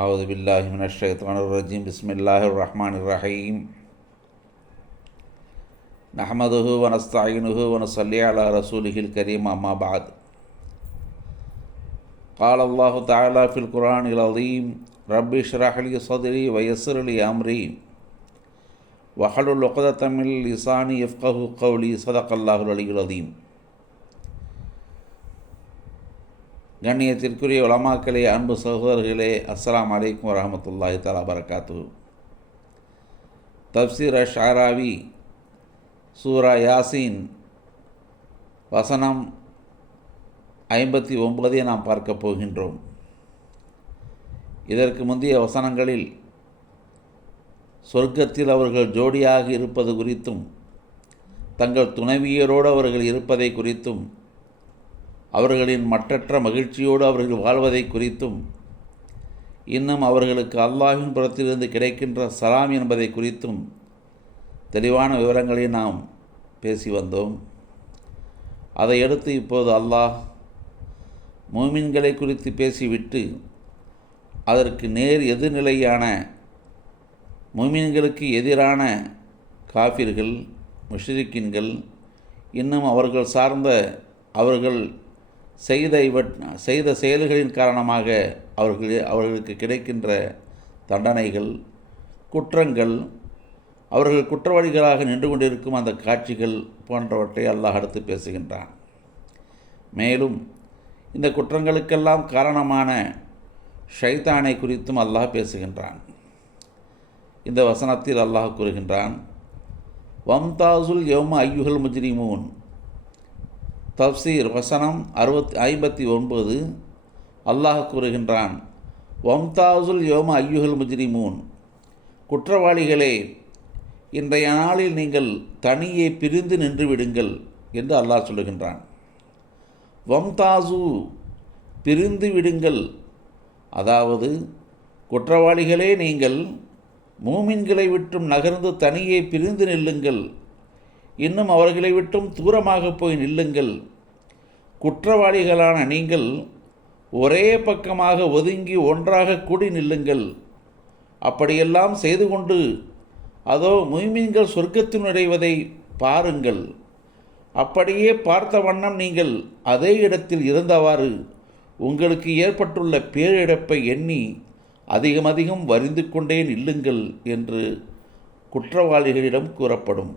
أعوذ بالله من الشيطان الرجيم بسم الله الرحمن الرحيم نحمده ونستعينه ونصلي على رسوله الكريم أما بعد قال الله تعالى في القرآن العظيم رب اشرح لي صدري ويسر لي أمري واحلل عقدة من لساني يفقهوا قولي صدق الله العلي العظيم. கண்ணியத்திற்குரிய உலமாக்களே, அன்பு சகோதரர்களே, அஸ்ஸலாமு அலைக்கும் வரஹ்மத்துல்லாஹி தஆலா பரகாத்துஹு. தஃப்சீர் அஷ்-ஷஅராவி சூரா யாசீன் வசனம் 59 நாம் பார்க்க போகின்றோம். இதற்கு முந்தைய வசனங்களில் சொர்க்கத்தில் அவர்கள் ஜோடியாக இருப்பது குறித்தும் தங்கள் துணைவியரோடு அவர்கள் இருப்பதை குறித்தும் அவர்களின் மற்றற்ற மகிழ்ச்சியோடு அவர்கள் வாழ்வதை குறித்தும் இன்னும் அவர்களுக்கு அல்லாஹ்வின் புறத்திலிருந்து கிடைக்கின்ற சலாம் என்பதை குறித்தும் தெளிவான விவரங்களை நாம் பேசி வந்தோம். அதையடுத்து இப்போது அல்லாஹ் மூமின்களை குறித்து பேசிவிட்டு அதற்கு நேர் எதிர்நிலையான மூமின்களுக்கு எதிரான காஃபிர்கள், முஷ்ரிக்கீன்கள், இன்னும் அவர்கள் சார்ந்த அவர்கள் செய்த செயல்களின் காரணமாக அவர்களுக்கு கிடைக்கின்ற தண்டனைகள், குற்றங்கள், அவர்கள் குற்றவாளிகளாக நின்று கொண்டிருக்கும் அந்த காட்சிகள் போன்றவற்றை அல்லாஹ் அடுத்து பேசுகின்றான். மேலும் இந்த குற்றங்களுக்கெல்லாம் காரணமான ஷைத்தானை குறித்தும் அல்லாஹ் பேசுகின்றான். இந்த வசனத்தில் அல்லாஹ் கூறுகின்றான், வம்தாசுல் யௌம ஐயுஹல் முஜ்ரிமூன். தஃப்சீர் வசனம் 59. அல்லாஹ் கூறுகின்றான், வம்தாசுல் யௌம ஐயுஹல் முஜ்ரிமூன். குற்றவாளிகளே, இன்றைய நாளில் நீங்கள் தனியே பிரிந்து நின்று விடுங்கள் என்று அல்லாஹ் சொல்லுகின்றான். வம்தாசு, பிரிந்து விடுங்கள். அதாவது குற்றவாளிகளே, நீங்கள் மூமின்களை விட்டும் நகர்ந்து தனியே பிரிந்து நில்லுங்கள், இன்னும் அவர்களை விட்டும் தூரமாக போய் நில்லுங்கள். குற்றவாளிகளான நீங்கள் ஒரே பக்கமாக ஒதுங்கி ஒன்றாக கூடி நில்லுங்கள். அப்படியெல்லாம் செய்து கொண்டு அதோ மூமின்கள் சொர்க்கத்தில் நுழைவதை பாருங்கள். அப்படியே பார்த்த வண்ணம் நீங்கள் அதே இடத்தில் இருந்தவாறு உங்களுக்கு ஏற்பட்டுள்ள பேரிழப்பை எண்ணி அதிகம் அதிகம் வரிந்து கொண்டே நில்லுங்கள் என்று குற்றவாளிகளிடம் கூறப்படும்.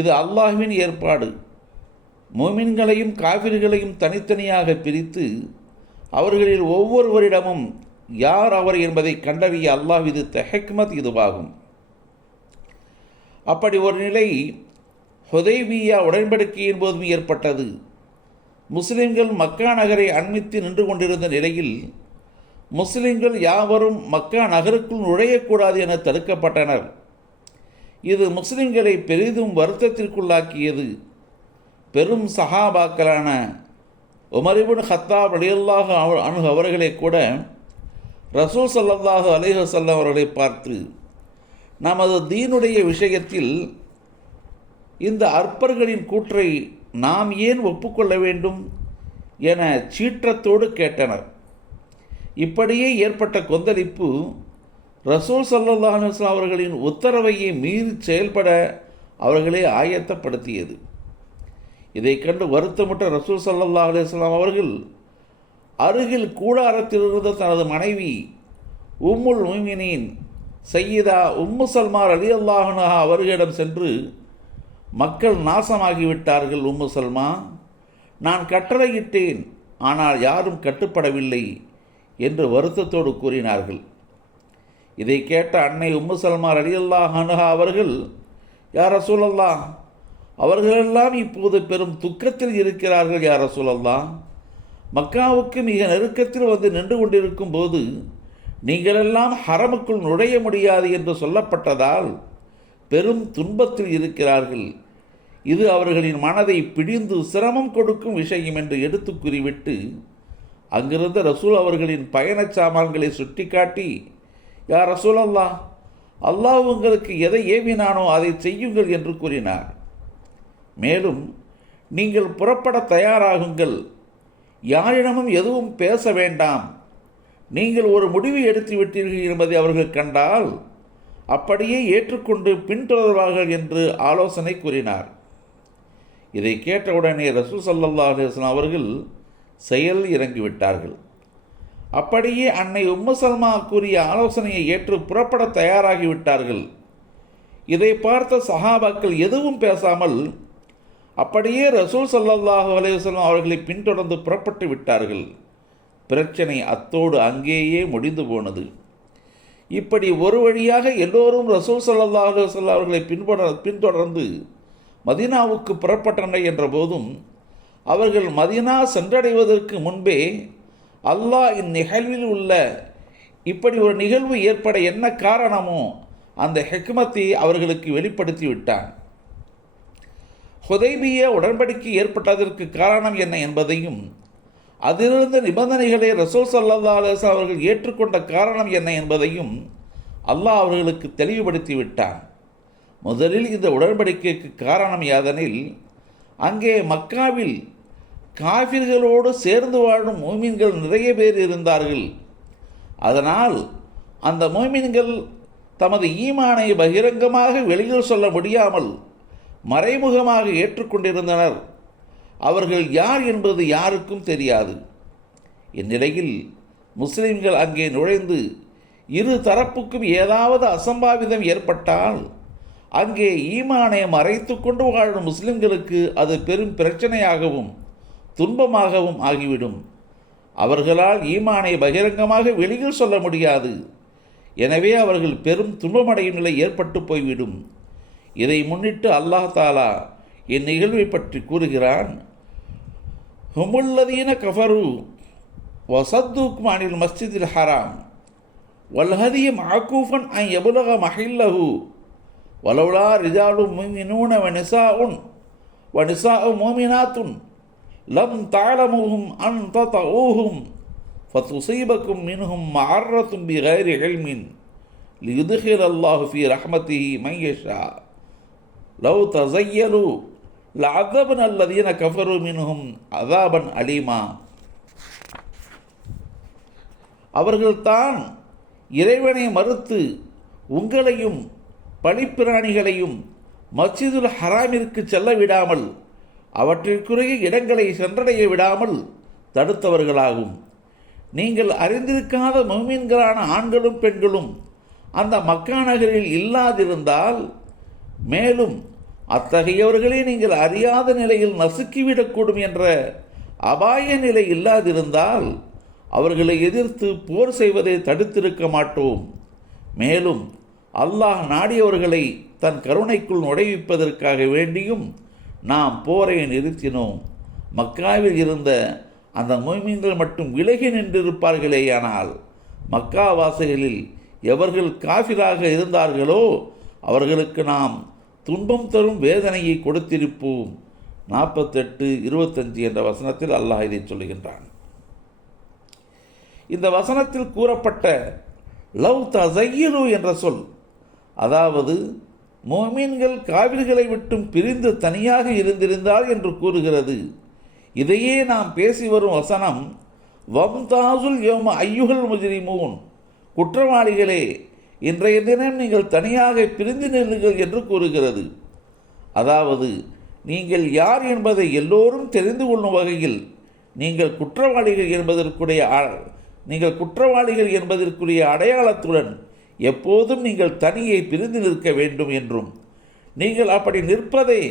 இது அல்லாஹ்வின் ஏற்பாடு. மூமின்களையும் காஃபிர்களையும் தனித்தனியாக பிரித்து அவர்களில் ஒவ்வொருவரிடமும் யார் அவர் என்பதை கண்டறிய அல்லாஹ் விதித்த ஹிக்மத் இதுவாகும். அப்படி ஒரு நிலை ஹுதைபியா உடன்படிக்கையின் போதும் ஏற்பட்டது. முஸ்லிம்கள் மக்கா நகரை அண்மித்து நின்று கொண்டிருந்த நிலையில் முஸ்லிம்கள் யாவரும் மக்கா நகருக்குள் நுழையக்கூடாது என தடுக்கப்பட்டனர். இது முஸ்லிம்களை பெரிதும் வருத்தத்திற்குள்ளாக்கியது. பெரும் சஹாபாக்களான உமர் இப்னு கத்தாப் ரலியல்லாஹு அன்ஹு அவர்களே கூட ரசூல் ஸல்லல்லாஹு அலைஹி வஸல்லம் அவர்களை பார்த்து, நமது தீனுடைய விஷயத்தில் இந்த அற்பர்களின் கூற்றை நாம் ஏன் ஒப்புக்கொள்ள வேண்டும் என சீற்றத்தோடு கேட்டனர். இப்படியே ஏற்பட்ட கொந்தளிப்பு ரசூல் ஸல்லல்லாஹு அலைஹி வஸல்லம் அவர்களின் உத்தரவையே மீறி செயல்பட அவர்களே ஆயத்தப்படுத்தியது. இதை கண்டு வருத்தமுற்ற ரசூல் ஸல்லல்லாஹு அலைஹி வஸல்லம் அவர்கள் அருகில் கூடாரத்தில் இருந்த தனது மனைவி உம்முல் முஃமினீன் சையீதா உம்மு சல்மா ரலியல்லாஹு அன்ஹா அவர்களிடம் சென்று, மக்கள் நாசமாகிவிட்டார்கள் உம்மு சல்மா, நான் கட்டளையிட்டேன், ஆனால் யாரும் கட்டுப்படவில்லை என்று வருத்தத்தோடு கூறினார்கள். இதை கேட்ட அன்னை உம்மு சல்மா ரலியல்லாஹு அன்ஹா அவர்கள், யா ரசூலல்லாஹ், அவர்களெல்லாம் இப்போது பெரும் துக்கத்தில் இருக்கிறார்கள் யா ரசூலல்லாஹ், மக்காவுக்கு மிக நெருக்கத்தில் வந்து நின்று கொண்டிருக்கும் போது நீங்களெல்லாம் ஹரமுக்குள் நுழைய முடியாது என்று சொல்லப்பட்டதால் பெரும் துன்பத்தில் இருக்கிறார்கள். இது அவர்களின் மனதை பிடிந்து சிரமம் கொடுக்கும் விஷயம் என்று எடுத்து கூறிவிட்டு அங்கிருந்த ரசூல் அவர்களின் பயணச் சாமான்களை சுட்டி காட்டி, யா ரசூலல்லாஹ், அல்லாஹ் உங்களுக்கு எதை ஏவினானோ அதை செய்யுங்கள் என்று கூறினார். மேலும் நீங்கள் புறப்பட தயாராகுங்கள், யாரிடமும் எதுவும் பேச வேண்டாம், நீங்கள் ஒரு முடிவை எடுத்து விட்டீர்கள் என்பதை அவர்கள் கண்டால் அப்படியே ஏற்றுக்கொண்டு பின்தொடர்வார்கள் என்று ஆலோசனை கூறினார். இதை கேட்டவுடனே ரசூல் ஸல்லல்லாஹு அலைஹி வஸல்லம் அவர்கள் செயல் இறங்கிவிட்டார்கள். அப்படியே அன்னை உம்மு சல்மா கூறிய ஆலோசனையை ஏற்று புறப்பட தயாராகிவிட்டார்கள். இதை பார்த்த சஹாபாக்கள் எதுவும் பேசாமல் அப்படியே ரசூல் ஸல்லல்லாஹு அலைஹி வஸல்லம் அவர்களை பின்தொடர்ந்து புறப்பட்டு விட்டார்கள். பிரச்சனை அத்தோடு அங்கேயே முடிந்து போனது. இப்படி ஒரு வழியாக எல்லோரும் ரசூல் ஸல்லல்லாஹு அலைஹி வஸல்லம் அவர்களை பின்தொடர்ந்து மதீனாவுக்கு புறப்பட்டனர் என்ற போதும் அவர்கள் மதீனா சென்றடைவதற்கு முன்பே அல்லாஹ் இந்நிகழ்வில் உள்ள இப்படி ஒரு நிகழ்வு ஏற்பட என்ன காரணமோ அந்த ஹிக்மத்தை அவர்களுக்கு வெளிப்படுத்தி விட்டான். ஹுதைபியா உடன்படிக்கை ஏற்பட்டதற்கு காரணம் என்ன என்பதையும் அதிலிருந்த நிபந்தனைகளை ரசூல் ஸல்லல்லாஹு அலைஹி வஸல்லம் அவர்கள் ஏற்றுக்கொண்ட காரணம் என்ன என்பதையும் அல்லாஹ் அவர்களுக்கு தெளிவுபடுத்தி விட்டான். முதலில் இந்த உடன்படிக்கைக்கு காரணம் யாதெனில், அங்கே மக்காவில் காஃபிர்களோடு சேர்ந்து வாழும் மூமின்கள் நிறைய பேர் இருந்தார்கள். அதனால் அந்த மூமின்கள் தமது ஈமானை பகிரங்கமாக வெளியில் சொல்ல முடியாமல் மறைமுகமாக ஏற்றுக்கொண்டிருந்தனர். அவர்கள் யார் என்பது யாருக்கும் தெரியாது. இந்நிலையில் முஸ்லிம்கள் அங்கே நுழைந்து இரு தரப்புக்கும் ஏதாவது அசம்பாவிதம் ஏற்பட்டால் அங்கே ஈமானை மறைத்து கொண்டு வாழும் முஸ்லிம்களுக்கு அது பெரும் பிரச்சனையாகவும் துன்பமாகவும் ஆகிவிடும். அவர்களால் ஈமானை பகிரங்கமாக வெளியில் சொல்ல முடியாது. எனவே அவர்கள் பெரும் துன்பமடையும் நிலை ஏற்பட்டு போய்விடும். இதை முன்னிட்டு அல்லாஹ் தாலா இந்நிகழ்வை பற்றி கூறுகிறான். ஹுமுல்லதீன கஃபரு வசத்தூக்கும் அனில் மஸ்ஜிதில் ஹராம் வல்ஹதிய மாக்கூஃபன் அன் யபுலக மஹில்லஹு வலவுலா ரிஜாலும் முஃமினூன வனிசாஉ முஃமினாத்துன் லம் தஅலமுஹும் அன் ததஊஹும் ஃபதுஸீபக்கும் மின்ஹும் மஅர்ரத்துன் பிகைரி இல்மின் லியுத்ஹிலல்லாஹு ஃபீ ரஹ்மத்திஹி மன் யஷா லவ் தஸய்யலு லஅதபன அல்லதீன கஃபரு மின்ஹும் அஸாபன் அலீமா. அவர்கள்தான் இறைவனை மறுத்து உங்களையும் பலிப்பிராணிகளையும் மஸ்ஜிதுல் ஹராமிற்கு செல்ல விடாமல் அவற்றிற்குரிய இடங்களை சென்றடைய விடாமல் தடுத்தவர்களாகும். நீங்கள் அறிந்திருக்காத முஃமின்களான ஆண்களும் பெண்களும் அந்த மக்கா நகரில் இல்லாதிருந்தால், மேலும் அத்தகையவர்களை நீங்கள் அறியாத நிலையில் நசுக்கிவிடக்கூடும் என்ற அபாய நிலை இல்லாதிருந்தால் அவர்களை எதிர்த்து போர் செய்வதை தடுத்திருக்க மாட்டோம். மேலும் அல்லாஹ் நாடியவர்களை தன் கருணைக்குள் நுழைவிப்பதற்காக வேண்டியும் நாம் போரை நிறுத்தினோம். மக்காவில் இருந்த அந்த முஃமின்கள் மட்டும் விலகி நின்றிருப்பார்களேயானால் மக்கா வாசிகளில் எவர்கள் காஃபிராக இருந்தார்களோ அவர்களுக்கு நாம் துன்பம் தரும் வேதனையை கொடுத்திருப்போம். 48:25 என்ற வசனத்தில் அல்லாஹ் இதை சொல்லுகின்றான். இந்த வசனத்தில் கூறப்பட்ட லவ் தஸய்யலு என்ற சொல், அதாவது முஃமின்கள் காவிர்களை விட்டும் பிரிந்து தனியாக இருந்திருந்தால் என்று கூறுகிறது. இதையே நாம் பேசி வரும் வசனம் வம்தாசுல் யௌம ஐயுகல் முஜ்ரிமூன், குற்றவாளிகளே இன்றைய தினம் நீங்கள் தனியாக பிரிந்து நில்லுங்கள் என்று கூறுகிறது. அதாவது நீங்கள் யார் என்பதை எல்லோரும் தெரிந்து கொள்ளும் வகையில் நீங்கள் குற்றவாளிகள் என்பதற்குரிய அடையாளத்துடன் எப்போதும் நீங்கள் தனியே பிரிந்து நிற்க வேண்டும் என்றும், நீங்கள் அப்படி நிற்பதை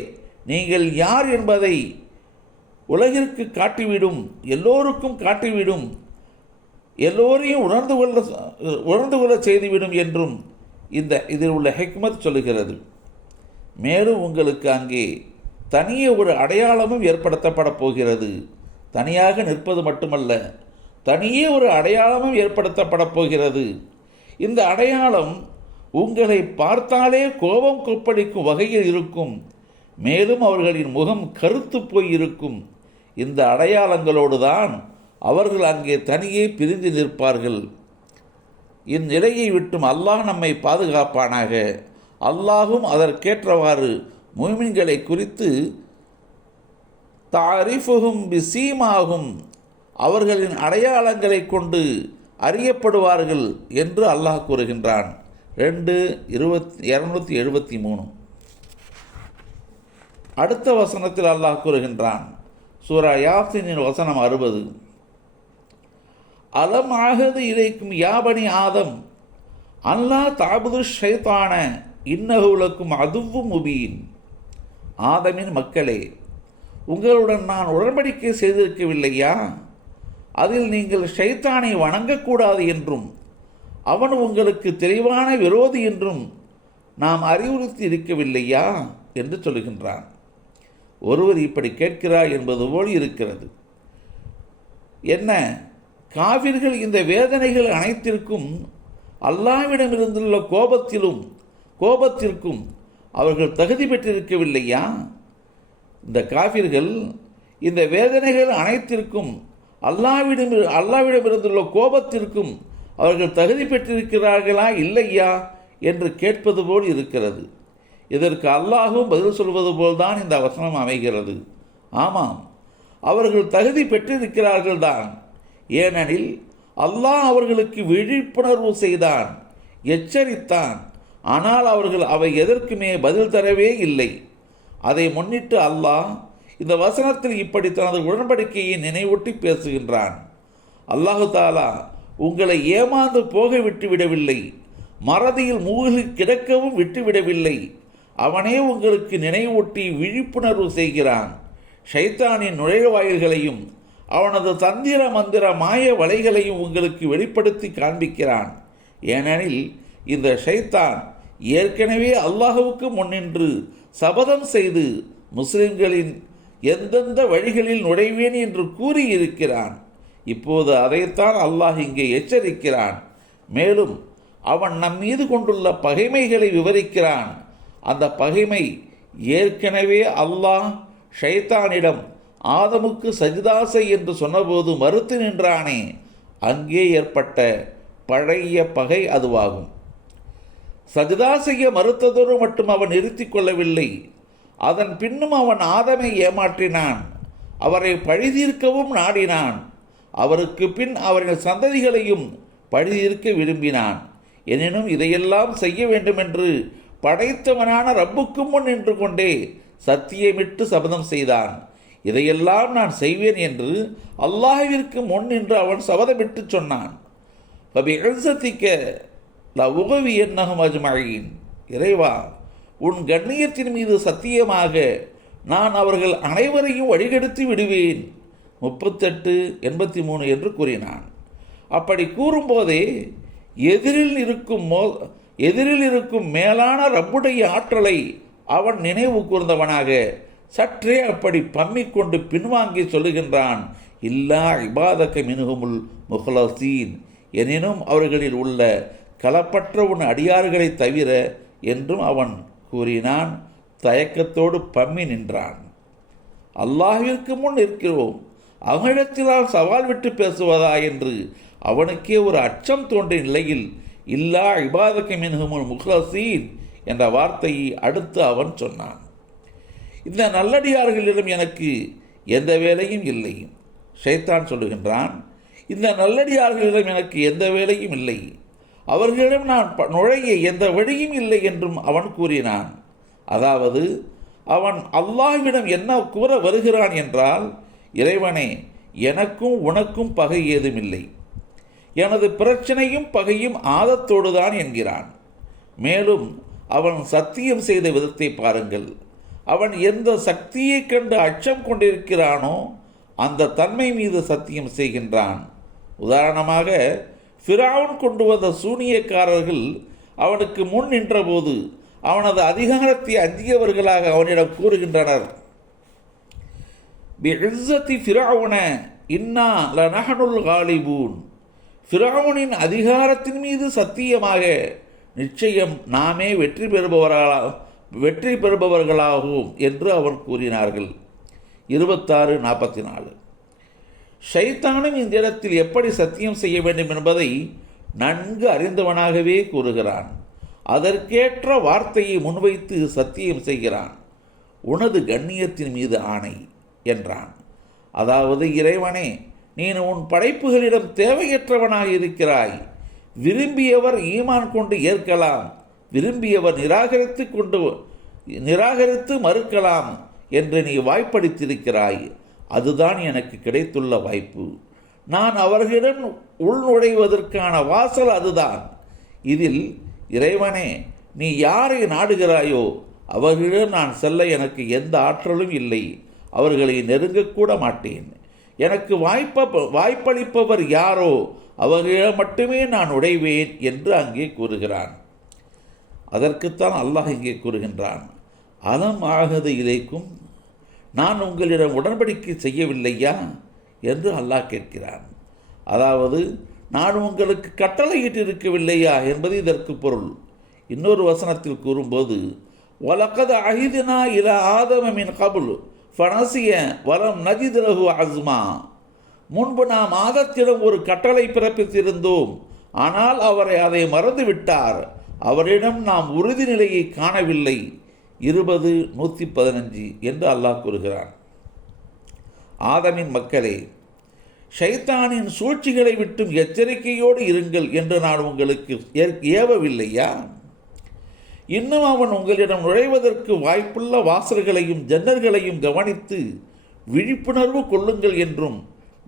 நீங்கள் யார் என்பதை உலகிற்கு காட்டிவிடும், எல்லோருக்கும் காட்டிவிடும், எல்லோரையும் உணர்ந்து கொள்ள செய்துவிடும் என்றும் இதில் உள்ள ஹிக்மத் சொல்லுகிறது. மேலும் உங்களுக்கு அங்கே தனியே ஒரு அடையாளமும் ஏற்படுத்தப்பட போகிறது. தனியாக நிற்பது மட்டுமல்ல, தனியே ஒரு அடையாளமும் ஏற்படுத்தப்பட போகிறது. இந்த அடையாளம் உங்களை பார்த்தாலே கோபம் கொப்பளிக்கும் வகையில் இருக்கும். மேலும் அவர்களின் முகம் கருத்து போய் இருக்கும். இந்த அடையாளங்களோடு தான் அவர்கள் அங்கே தனியே பிரிந்து நிற்பார்கள். இந்நிலையை விட்டும் அல்லாஹ் நம்மை பாதுகாப்பானாக. அல்லாஹும் அதற்கேற்றவாறு முஃமின்களை குறித்து தாரிஃபுஹும் பிசீமாகும், அவர்களின் அடையாளங்களை கொண்டு அறியப்படுவார்கள் என்று அல்லாஹ் கூறுகின்றான். 2:273. அடுத்த வசனத்தில் அல்லாஹ் கூறுகின்றான், சூரா யாசினின் வசனம் 60, அலம் ஆகது இலைக்கும் யாபனி ஆதம் அல்லா தாபுது ஷைத்தான இன்னகுலக்கும் அதுவும் முபீன். ஆதமின் மக்களே, உங்களுடன் நான் உடன்படிக்கை செய்திருக்கவில்லையா? அதில் நீங்கள் ஷைத்தானை வணங்கக்கூடாது என்றும் அவன் உங்களுக்கு தெளிவான விரோதி என்றும் நாம் அறிவுறுத்தி இருக்கவில்லையா என்று சொல்கின்றான். ஒருவர் இப்படி கேட்கிறார் என்பது போல் இருக்கிறது. என்ன, காவிர்கள் இந்த வேதனைகள் அனைத்திற்கும் அல்லாஹ்விடமிருந்துள்ள கோபத்திற்கும் அவர்கள் தகுதி பெற்றிருக்கவில்லையா? இந்த காவிர்கள் இந்த வேதனைகள் அனைத்திற்கும் அல்லாஹ்விடமிருந்துள்ள கோபத்திற்கும் அவர்கள் தகுதி பெற்றிருக்கிறார்களா இல்லையா என்று கேட்பது போல் இருக்கிறது. இதற்கு அல்லாஹும் பதில் சொல்வது போல்தான் இந்த வசனம் அமைகிறது. ஆமாம், அவர்கள் தகுதி பெற்றிருக்கிறார்கள் தான். ஏனெனில் அல்லாஹ் அவர்களுக்கு விழிப்புணர்வு செய்தான், எச்சரித்தான். ஆனால் அவர்கள் அவை எதற்குமே பதில் தரவே இல்லை. அதை முன்னிட்டு அல்லாஹ் இந்த வசனத்தில் இப்படி தனது உடன்படிக்கையை நினைவூட்டி பேசுகின்றான். அல்லாஹு தாலா உங்களை ஏமாந்து போக விட்டுவிடவில்லை, மறதியில் மூழ்கி கிடக்கவும் விட்டுவிடவில்லை. அவனே உங்களுக்கு நினைவூட்டி விழிப்புணர்வு செய்கிறான். ஷைத்தானின் நுழைவாயில்களையும் அவனது தந்திர மந்திர மாய வலைகளையும் உங்களுக்கு வெளிப்படுத்தி காண்பிக்கிறான். ஏனெனில் இந்த ஷைத்தான் ஏற்கனவே அல்லாஹுவுக்கு முன்னின்று சபதம் செய்து முஸ்லிம்களின் எந்தெந்த வழிகளில் நுழைவேன் என்று கூறியிருக்கிறான். இப்போது அதைத்தான் அல்லாஹ் இங்கே எச்சரிக்கிறான். மேலும் அவன் நம் மீது கொண்டுள்ள பகைமைகளை விவரிக்கிறான். அந்த பகைமை ஏற்கனவே அல்லாஹ் ஷைத்தானிடம் ஆதமுக்கு சஜ்தா செய் என்று சொன்னபோது மறுத்து நின்றானே, அங்கே ஏற்பட்ட பழைய பகை அதுவாகும். சஜ்தா செய்ய மறுத்ததோடு மட்டும் அவன் நிறுத்தி கொள்ளவில்லை. அதன் பின்னும் அவன் ஆதமை ஏமாற்றினான், அவரை பழிதீர்க்கவும் நாடினான். அவருக்கு பின் அவரின் சந்ததிகளையும் பழிதீர்க்க விரும்பினான். எனினும் இதையெல்லாம் செய்ய வேண்டுமென்று படைத்தவனான ரப்புக்கு முன் நின்று கொண்டே சத்தியமிட்டு சபதம் செய்தான். இதையெல்லாம் நான் செய்வேன் என்று அல்லாஹ்விற்கு முன் நின்று அவன் சபதமிட்டு சொன்னான். இறைவா, உன் கண்ணியத்தின் மீது சத்தியமாக நான் அவர்கள் அனைவரையும் வழிகெடுத்து விடுவேன். 38:83 என்று கூறினான். அப்படி கூறும்போதே எதிரில் இருக்கும் மேலான ரப்புடைய ஆற்றலை அவன் நினைவு கூர்ந்தவனாக சற்றே அப்படி பம்மிக்கொண்டு பின்வாங்கி சொல்லுகின்றான், இல்லா இபாதக மின்ஹுமுல் முஹ்லசீன், எனினும் அவர்களில் உள்ள களப்பற்ற உன் அடியார்களை தவிர என்றும் அவன் கூறினான். தயக்கத்தோடு பம்மி நின்றான். அல்லாஹ்விற்கு முன் இருக்கிறோம், அவனிடத்தினால் சவால் விட்டு பேசுவதா என்று அவனுக்கே ஒரு அச்சம் தோன்றிய நிலையில் இல்லா இபாதக மின்ஹுமுல் முஹ்லசீன் என்ற வார்த்தையை அடுத்து அவன் சொன்னான். இந்த நல்லடியார்களிடம் எனக்கு எந்த வேலையும் இல்லை. ஷைத்தான் சொல்லுகின்றான், இந்த நல்லடியார்களிடம் எனக்கு எந்த வேலையும் இல்லை, அவர்களிடம் நான் நுழைய எந்த வழியும் இல்லை என்றும் அவன் கூறினான். அதாவது அவன் அல்லாஹ்விடம் என்ன கூற வருகிறான் என்றால், இறைவனே, எனக்கும் உனக்கும் பகை ஏதுமில்லை, எனது பிரச்சனையும் பகையும் ஆதத்தோடுதான் என்கிறான். மேலும் அவன் சத்தியம் செய்த விதத்தை பாருங்கள். அவன் எந்த சக்தியை கண்டு அச்சம் கொண்டிருக்கிறானோ அந்த தன்மை மீது சத்தியம் செய்கின்றான். உதாரணமாக, ஃபிரௌன் கொண்டு வந்த சூனியக்காரர்கள் அவனுக்கு முன் நின்றபோது அவனது அதிகாரத்தை அஞ்சியவர்களாக அவனிடம் கூறுகின்றனர், பிஇஸ்ஸத்தி ஃபிரௌன இன்னா லனஹனுல் காலிபூன், ஃபிரௌனின் அதிகாரத்தின் மீது சத்தியமாக நிச்சயம் நாமே வெற்றி பெறுபவர்களாகும் என்று அவர் கூறினார்கள். 26:44. ஷைத்தானும் இந்த இடத்தில் எப்படி சத்தியம் செய்ய வேண்டும் என்பதை நன்கு அறிந்தவனாகவே கூறுகிறான். அதற்கேற்ற வார்த்தையை முன்வைத்து சத்தியம் செய்கிறான். உனது கண்ணியத்தின் மீது ஆணை என்றான். அதாவது, இறைவனே, நீ உன் படைப்புகளிடம் தேவையற்றவனாக இருக்கிறாய். விரும்பியவர் ஈமான் கொண்டு ஏற்கலாம், விரும்பியவர் நிராகரித்து மறுக்கலாம் என்று நீ வாய்ப்பளித்திருக்கிறாய். அதுதான் எனக்கு கிடைத்துள்ள வாய்ப்பு. நான் அவர்களிடம் உள்நுழைவதற்கான வாசல் அதுதான். இதில் இறைவனே, நீ யாரை நாடுகிறாயோ அவர்களிடம் நான் செல்ல எனக்கு எந்த ஆற்றலும் இல்லை. அவர்களை நெருங்கக்கூட மாட்டேன். எனக்கு வாய்ப்பளிப்பவர் யாரோ அவர்களிடம் மட்டுமே நான் நுழைவேன் என்று அங்கே கூறுகிறான். அதற்குத்தான் அல்லாஹ் இங்கே கூறுகின்றான், அலம் ஆகது இலைக்கும், நான் உங்களிடம் உடன்படிக்கை செய்யவில்லையா என்று அல்லாஹ் கேட்கிறான். அதாவது நான் உங்களுக்கு கட்டளையிட்டிருக்கவில்லையா என்பது இதற்கு பொருள். இன்னொரு வசனத்தில் கூறும்போது, வலக்கது அஹிதுனா இலா ஆதம மின் கபுல் ஃபனசிய வலம் நஜித் லஹு அஸ்மா, முன்பு நாம் ஆதத்திடம் ஒரு கட்டளை பிறப்பித்திருந்தோம், ஆனால் அவரை அதை மறந்துவிட்டார். அவரிடம் நாம் உறுதிநிலையை காணவில்லை. 20:115 என்று அல்லாஹ் கூறுகிறான். ஆதமின் மக்களே, ஷைத்தானின் சூழ்ச்சிகளை விட்டும் எச்சரிக்கையோடு இருங்கள் என்று நான் உங்களுக்கு ஏவவில்லையா? இன்னும் அவன் உங்களிடம் நுழைவதற்கு வாய்ப்புள்ள வாசல்களையும் ஜன்னல்களையும் கவனித்து விழிப்புணர்வு கொள்ளுங்கள் என்றும்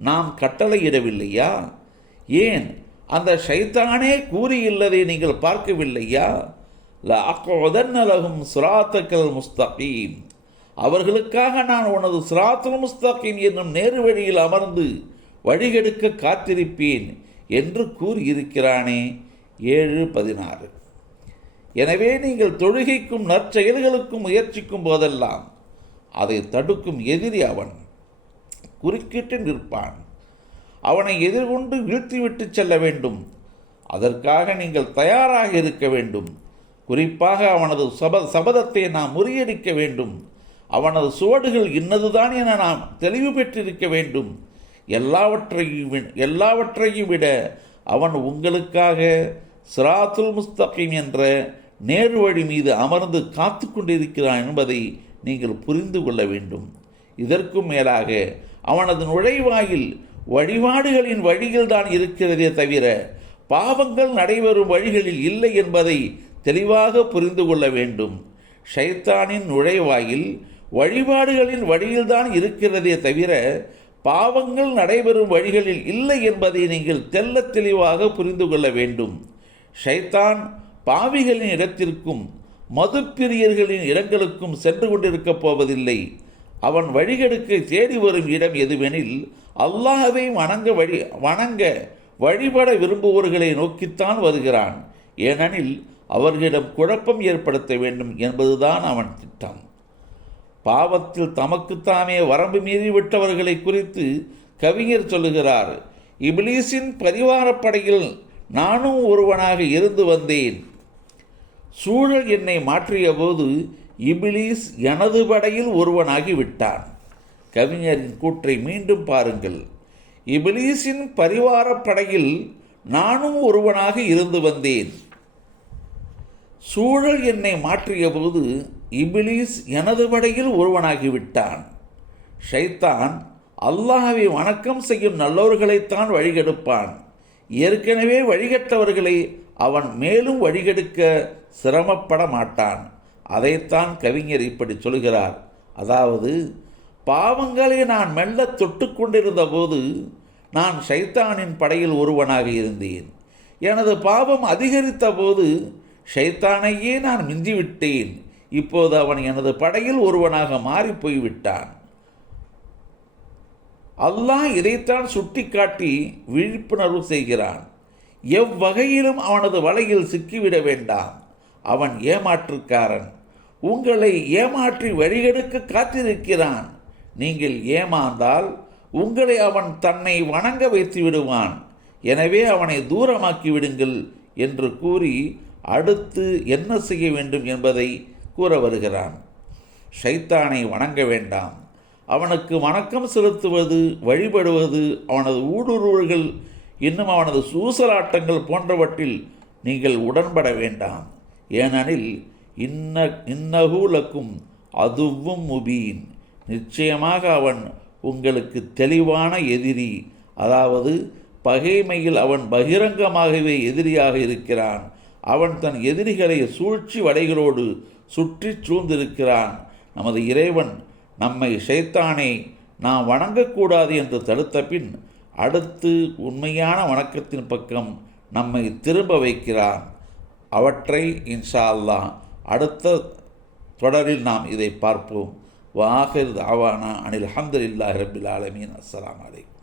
நாம் கட்டளையிடவில்லையா? ஏன் அந்த ஷைத்தானே கூறியுள்ளதை நீங்கள் பார்க்கவில்லையா? லஅக்உதன்ன லஹும் ஸிராத்தக்கல் முஸ்தகீம், அவர்களுக்காக நான் உனது ஸிராத்துல் முஸ்தகீம் என்னும் நேரு வழியில் அமர்ந்து வழிகெடுக்க காத்திருப்பேன் என்று கூறியிருக்கிறானே. 7:16. எனவே நீங்கள் தொழுகைக்கும் நற்செயல்களுக்கும் முயற்சிக்கும் போதெல்லாம் அதை தடுக்கும் எதிரி அவன் குறுக்கிட்டு நிற்பான். அவனை எதிர்கொண்டு வீழ்த்திவிட்டு செல்ல வேண்டும். அதற்காக நீங்கள் தயாராக இருக்க வேண்டும். குறிப்பாக அவனது சபதத்தை நாம் முறியடிக்க வேண்டும். அவனது சுவடுகள் இன்னதுதான் என நாம் தெளிவு பெற்றிருக்க வேண்டும். எல்லாவற்றையும் விட அவன் உங்களுக்காக ஸிராத்துல் முஸ்தகீம் என்ற நேரு வழி மீது அமர்ந்து காத்து கொண்டிருக்கிறான் என்பதை நீங்கள் புரிந்து கொள்ள வேண்டும். இதற்கும் மேலாக அவனது நுழைவாயில் வழிபாடுகளின் வழியில்தான் இருக்கிறதே தவிர பாவங்கள் நடைபெறும் வழிகளில் இல்லை என்பதை தெளிவாக புரிந்து கொள்ள வேண்டும். ஷைத்தானின் நுழைவாயில் வழிபாடுகளின் வழியில்தான் இருக்கிறதே தவிர பாவங்கள் நடைபெறும் வழிகளில் இல்லை என்பதை நீங்கள் தெல்ல தெளிவாக புரிந்து கொள்ள வேண்டும். ஷைத்தான் பாவிகளின் இடத்திற்கும் மதுப்பிரியர்களின் இடங்களுக்கும் சென்று கொண்டிருக்கப் போவதில்லை. அவன் வழிகெடுக்க தேடி வரும் இடம் எதுவெனில் அல்லாஹ்வை வழிபட விரும்புவோர்களை நோக்கித்தான் வருகிறான். ஏனெனில் அவர்களிடம் குழப்பம் ஏற்படுத்த வேண்டும் என்பதுதான் அவன் திட்டம். பாவத்தில் தமக்குத்தாமே வரம்பு மீறிவிட்டவர்களை குறித்து கவிஞர் சொல்லுகிறார், இப்லீஸின் பரிவாரப்படையில் நானும் ஒருவனாக இருந்து வந்தேன். சூழல் என்னை மாற்றிய போது இப்லீஸ் எனது படையில் ஒருவனாகி விட்டான். கவிஞரின் கூற்றை மீண்டும் பாருங்கள். இப்லீஸின் பரிவாரப்படையில் நானும் ஒருவனாக இருந்து வந்தேன். சூழல் என்னை மாற்றிய போது இப்லீஸ் எனது படையில் ஒருவனாகிவிட்டான். ஷைத்தான் அல்லாஹ்வை வணக்கம் செய்யும் நல்லவர்களைத்தான் வழிகெடுப்பான். ஏற்கனவே வழிகட்டவர்களை அவன் மேலும் வழிகெடுக்க சிரமப்பட மாட்டான். அதைத்தான் கவிஞர் இப்படி சொல்கிறார். அதாவது, பாவங்களை நான் மெல்ல தொட்டு கொண்டிருந்த போது நான் ஷைத்தானின் படையில் ஒருவனாக இருந்தேன். எனது பாவம் அதிகரித்த போது ஷைத்தானையே நான் மிஞ்சிவிட்டேன். இப்போது அவன் எனது படையில் ஒருவனாக மாறி போய்விட்டான். அல்லாஹ் இதைத்தான் சுட்டிக்காட்டி விழிப்புணர்வு செய்கிறான். எவ்வகையிலும் அவனது வலையில் சிக்கிவிட வேண்டாம். அவன் ஏமாற்றுக்காரன். உங்களை ஏமாற்றி வழிகெடுக்க காத்திருக்கிறான். நீங்கள் ஏமாந்தால் உங்களை அவன் தன்னை வணங்க வைத்து விடுவான். எனவே அவனை தூரமாக்கி விடுங்கள் என்று கூறி அடுத்து என்ன செய்ய வேண்டும் என்பதை கூற வருகிறான். ஷைத்தானை வணங்க வேண்டாம். அவனுக்கு வணக்கம் செலுத்துவது, வழிபடுவது, அவனது ஊடுருவல்கள், இன்னும் அவனது சூசலாட்டங்கள் போன்றவற்றில் நீங்கள் உடன்பட வேண்டாம். ஏனெனில் இன்னஹூலக்கும் அதுவும் முபீன், நிச்சயமாக அவன் உங்களுக்கு தெளிவான எதிரி, அதாவது பகைமையில் அவன் பகிரங்கமாகவே எதிரியாக இருக்கிறான். அவன் தன் எதிரிகளை சூழ்ச்சி வலைகளோடு சுற்றி சூழ்ந்திருக்கிறான். நமது இறைவன் நம்மை ஷைத்தானை நாம் வணங்கக்கூடாது என்று தடுத்த பின் அடுத்து உண்மையான வணக்கத்தின் பக்கம் நம்மை திரும்ப வைக்கிறான். அவற்றை இன்ஷா அல்லாஹ் அடுத்த தொடரில் நாம் இதை பார்ப்போம். வாஹிர் தாவானா அனில் அல்ஹம்துலில்லாஹி ரப்பில் ஆலமீன். அஸ்ஸலாமு அலைக்கும்.